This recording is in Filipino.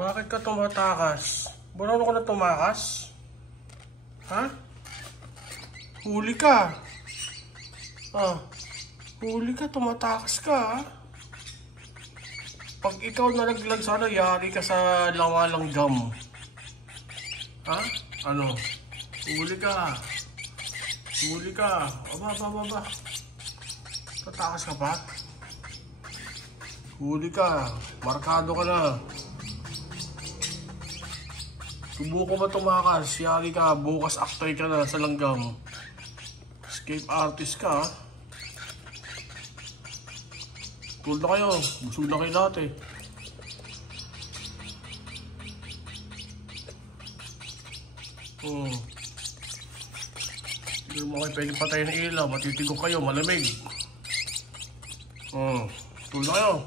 Bakit ka tumatakas? Marunong ka na tumakas? Ha? Huli ka. Huli ka, tumatakas ka, ha? Pag ikaw nalaglag sana, yari ka sa lawalanggam. Ha? Ano? Huli ka. Huli ka. Aba. Tatakas ka pa? Huli ka. Markado ka na. Subuko ba tumakas? Yari ka. Bukas actor ka na sa langgam. Escape artist ka, ha? Cool na kayo. Busog na kayo lahat eh. Hindi mo kayo pwedeng patayin ng ilaw. Matitigok kayo. Malamig. Cool na kayo.